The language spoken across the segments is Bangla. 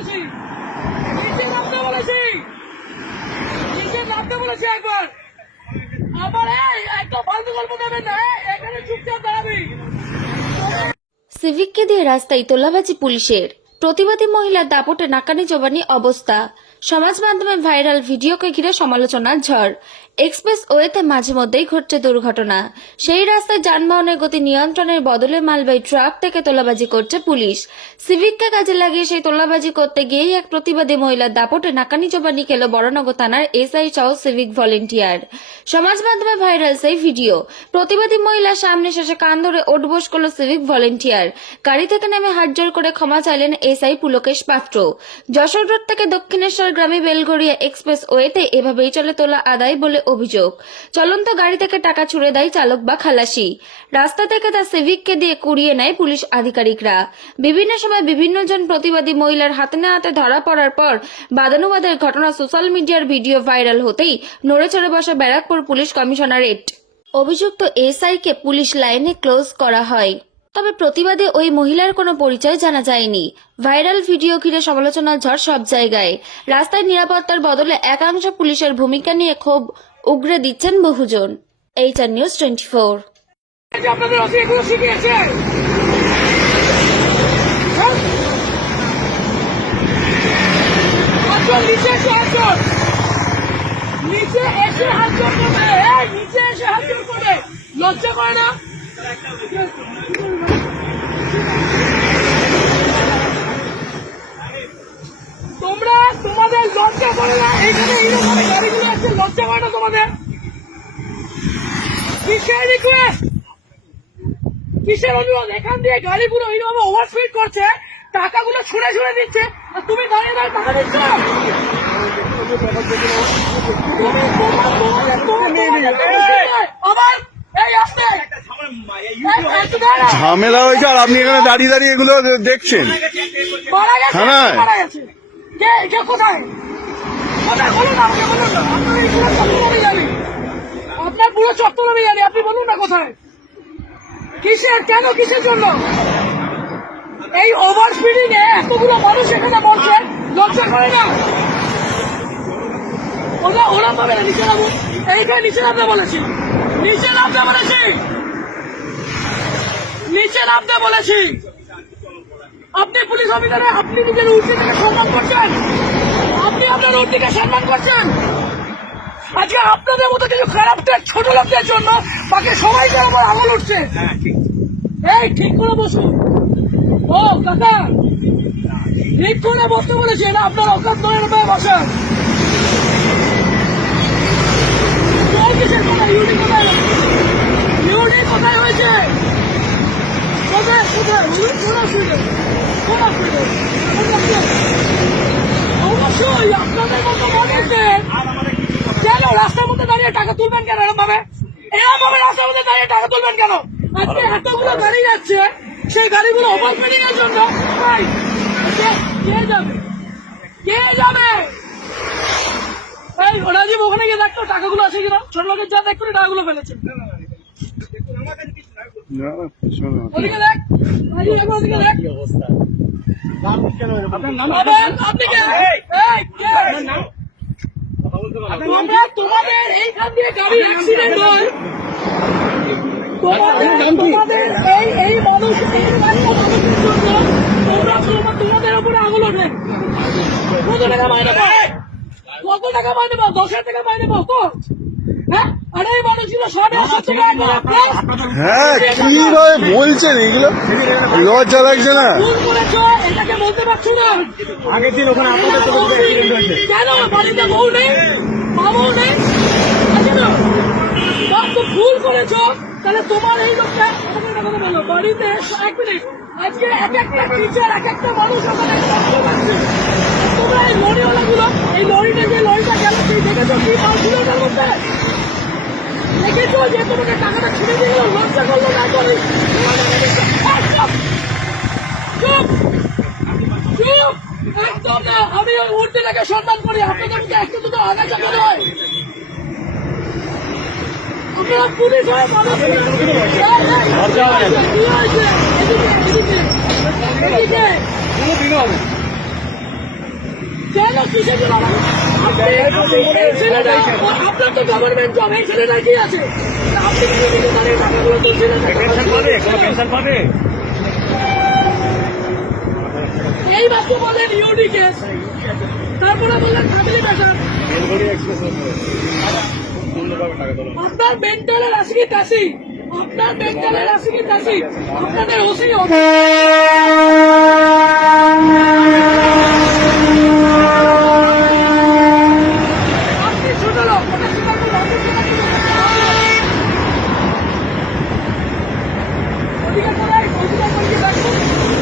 বলেছি, নিচে নামতে বলেছি, নিচে নামতে বলেছি একবার। আবার একটা ফালতু গল্প দেবেন না, এখানে চুপচাপ দাঁড়াবি। সিভিককে দিয়ে রাস্তায় তোলাবাজি পুলিশের, প্রতিবাদী মহিলার দাপটে নাকানি জবানি অবস্থা। সমাজ মাধ্যমে ভাইরাল ভিডিওকে ঘিরে সমালোচনার ঝড়। এক্সপ্রেস ওয়েতে মাঝে মধ্যেই ঘটছে দুর্ঘটনা। সেই রাস্তায় যানবাহনের গতি নিয়ন্ত্রণের বদলে মালবাহী ট্রাক থেকে তোলাবাজি করছে পুলিশ। সিভিককে কাজে লাগিয়ে সেই তোলাবাজি করতে গিয়েই এক প্রতিবাদী মহিলার দাপটে নাকানি জবানি খেল বড়নগর থানার এসআই সহ সিভিক ভলেন্টিয়ার। সমাজ মাধ্যমে ভাইরাল সেই ভিডিও। প্রতিবাদী মহিলার সামনে শেষে কান ধরে ওঠবোস করল সিভিক ভলেন্টিয়ার। গাড়ি থেকে নেমে হাতজোড় করে ক্ষমা চাইলেন এসআই পুলকেশ পাত্র। যশোর রোড থেকে দক্ষিণেশ্বর গ্রামে বেলগড়িয়া এক্সপ্রেস ওয়েতে এভাবেই চলে তোলা আদায় বলে অভিযোগ। চলন্ত গাড়ি থেকে টাকা ছুড়ে দেয় চালক বা খালাসি। রাস্তা থেকে তা সিভিককে দিয়ে কুড়িয়ে নেয় পুলিশ আধিকারিকরা। বিভিন্ন সময় বিভিন্ন জন প্রতিবাদী মহিলার হাতে না হাতে ধরা পড়ার পর বাদানুবাদের ঘটনা সোশ্যাল মিডিয়ার ভিডিও ভাইরাল হতেই নড়ে চড়ে বসা ব্যারাকপুর পুলিশ কমিশনারেট। অভিযুক্ত এসআইকে পুলিশ লাইনে ক্লোজ করা হয়। তবে প্রতিবাদে ওই মহিলার কোনো পরিচয় জানা যায়নি। ভাইরাল ভিডিও ঘিরে সমালোচনার ঝড় সব জায়গায়। রাস্তায় নিরাপত্তার বদলে একাংশ পুলিশের ভূমিকা নিয়ে ক্ষোভ উগরে দিচ্ছেন বহুজন। HR news 24। আপনাদের এগুলো শিখিয়েছে, নিচে এসে হাত জোর করবে, নিচে এসে হাত জোর করবে, লজ্জা করে না? তোমরা তোমাদের লজ্জা করে না? এখানে এইরকম গাড়িগুলো আছে, লজ্জা করে না তোমাদের? কিসের রিকোয়েস্ট, কিসের অনুরোধ? এখান দিয়ে গাড়িগুলো এইরকম ওভারস্পিড করছে, টাকাগুলো ছুঁড়ে ছুঁড়ে দিচ্ছে, আর তুমি দাঁড়িয়ে দাঁড়িয়ে টাকা দিচ্ছ। আবার এই আসতে ঝামেলা হয়েছে আর আপনি এখানে দাঁড়িয়ে দাঁড়িয়ে এগুলো দেখছেন। থানায় আপনার পুরো চত্বর আমি জানি, আপনি বলুন না কোথায়, কিসের, কেন, কিসের জন্য এই ওভার স্পিডিং এ এতগুলো মানুষ এখানে বলছে? লজ্জা করে না? ওরা পাবে না। নিচে নামো, এইখানে নিচে নামতে বলেছি, নিচে নামতে বলেছি, নিচে নামতে বলেছি। আপনি পুলিশ অফিসারে, আপনি নিজের উর্দিকে সম্মান করছেন, আপনি আপনার উর্দিকে সম্মান করছেন। আজকে আপনাদের মতো কিছু খারাপ ছোট লোকদের জন্য বাকি সবাই যার উপর আঙুল উঠছে। এই ঠিক করে বসুন। ও কাকা, ঠিক করে বসতে বলেছি, এটা আপনার অকাত নয়, বসেন। ইউডি কোথায়, ইউডি কোথায় হয়েছে? কোথায় কোথায় কোন অসুবিধা, কোন অসুবিধা? অবশ্যই আপনাদের মতো মানুষদের কেন রাস্তার মধ্যে দাঁড়িয়ে টাকা তুলবেন কেন? এরকম ভাবে রাস্তার মধ্যে দাঁড়িয়ে টাকা তুলবেন কেন? আজকে এতগুলো গাড়ি যাচ্ছে, সেই গাড়িগুলো ওভারস্পিডিং এর জন্য কে যাবে, কে যাবে? এই রাজীব ওখানে গিয়ে দেখতো টাকাগুলো আছে কিনা, ছোট লোকের যা দেখ করে টাকাগুলো ফেলেছে। ওদিকে দেখ, ওদিকে দেখ। তোমাদের এইখান দিয়ে গাড়ি অ্যাক্সিডেন্ট হয়, তোমাদের এই মানুষ তোমাদের উপরে আঙুল ওঠে। কত টাকা মাইনে পাও? কত টাকা মাইনে পাও? 10,000 টাকা মাইনে পাও তো? হ্যাঁ, আর এই মানুষগুলো 7,500 টাকা। হ্যাঁ, কিভাবে বলছেন এগুলো? লজ্জা লাগছে না? এটাকে বলতে পারছো না? আগের দিন ওখানে আপনাদের কেন বাড়িতে বউ নেই, মা বউ নেই? তো ভুল করেছ, তাহলে তোমার এই লোকটা কথা বলো বাড়িতে। 1 মিনিট, আজকে এক একটা টিচার, এক একটা মানুষ ওখানে তোমরা এই লরিওয়ালা গুলো, এই লরিটা যে লরিটা গেল, সেই দেখেছো কি মাল ছিল ওটার মধ্যে? দেখেছো যে তোমাকে টাকাটা ছিঁড়ে দিয়ে গেল, লজ্জা করলো না? করি চুপ চুপ, একদম না। আমি ওই উর্দিটাকে সম্মান করি, আপনাদেরকে একটু দুটো আগাছা করে হয়। আপনারা পুলিশ হয়ে মানুষ কি হয়েছে? এদিকে এদিকে এদিকে কেন কিসের জন্য এই ছেলেটা আপনার তো গভর্নমেন্ট জব, এই ছেলেটা কি আছে? আপনি কি নিজে দাঁড়িয়ে টাকাগুলো তুলছিলেন? পেনশন পাবে এই মাত্র বলেন ইউডি কেস, তারপরে বললেন ফ্যামিলি ম্যাটার। আপনার মেন্টালের আসি কি তাসি, আপনার মেন্টালের আসি কি তাসি, আপনাদের ওসি আপনি ছোট লোক, ওটা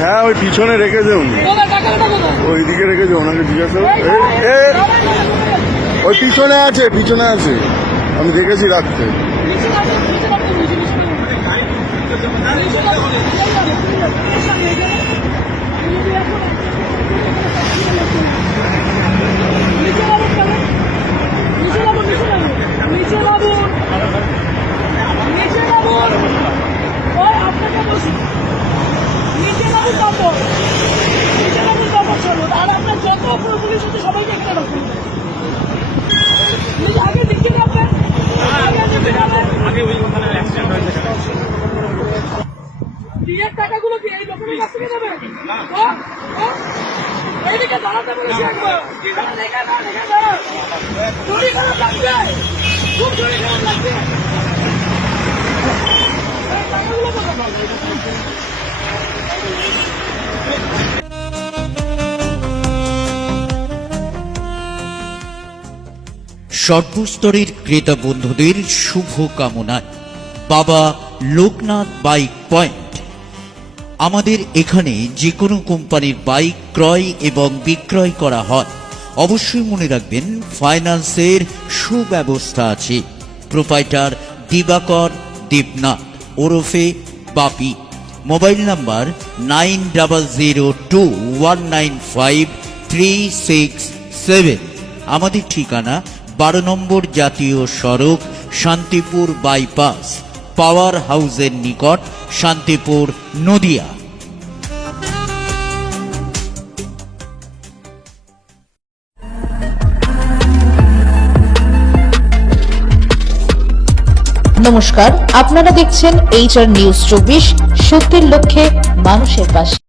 হ্যাঁ ওই পিছনে রেখেছে উনি, টাকাটা কোথায়? ওইদিকে রেখেছে, ওনাকে জিজ্ঞাসা ওই পিছনে আছে, পিছনে আছে, আমি দেখেছি রাখতে। আপনাকে বলছি নিচে বাবু নম্বর, নিচে বাবু নম্বর চলো, আর আপনার যত পুলিশ আছে সবাইকে এখানে রাখুন। আগে দিকে যাবেন, আগে দিকে যাবেন। আগে ওই ওখানে অ্যাক্সিডেন্ট হয়েছে বিয়ের টাকাগুলো কি এই লোকের কাছ থেকে নেবেন? এইদিকে দাঁড়াতে বলেছি একবার, দেখে না দেখে না, শরীর খারাপ লাগছে, খুব শরীর খারাপ লাগছে। এই টাকাগুলো কোথায়? সর্বস্তরের ক্রেতা বন্ধুদের শুভ কামনায় বাবা লোকনাথ বাইক পয়েন্ট। আমাদের এখানে যে কোনো কোম্পানির বাইক ক্রয় এবং বিক্রয় করা হয়। অবশ্যই মনে রাখবেন ফাইন্যান্সের সুব্যবস্থা আছে। প্রোপাইটার দিবাকর দেবনাথ ওরফে বাপি। Mobile number 9002195367। আমাদের ঠিকানা 12 নম্বর জাতীয় সড়ক, শান্তিপুর বাইপাস, পাওয়ার হাউসের নিকট, শান্তিপুর, নদিয়া। নমস্কার, আপনারা দেখছেন HR নিউজ 24, সত্যের লক্ষ্যে মানুষের পাশে।